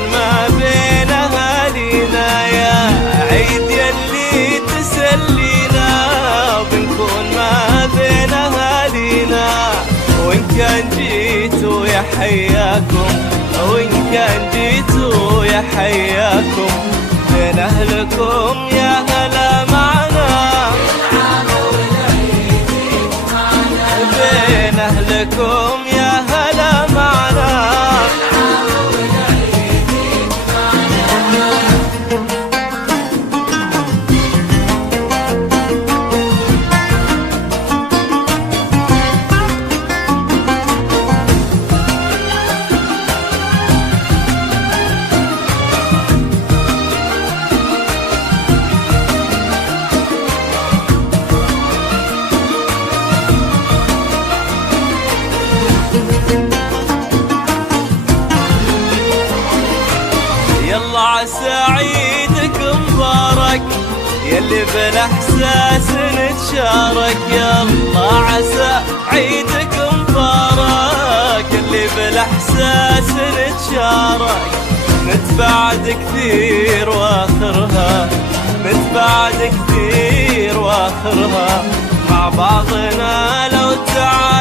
ونكون ما بين أهالينا، يا عيد يلي تسلينا بنكون ما بين أهالينا. وإن كان جيتوا يا حياكم، وإن كان جيتوا يا حياكم، بين أهلكم يا هلا معنا، بين أهلكم يا هلا معنا. يلا عسى عيدك مبارك يلي بالاحساس نتشارك، يلا عسى عيدك مبارك يلي بالاحساس نتشارك. نتبعد كثير واخرها، نتبعد كثير واخرها، مع بعضنا لو تعال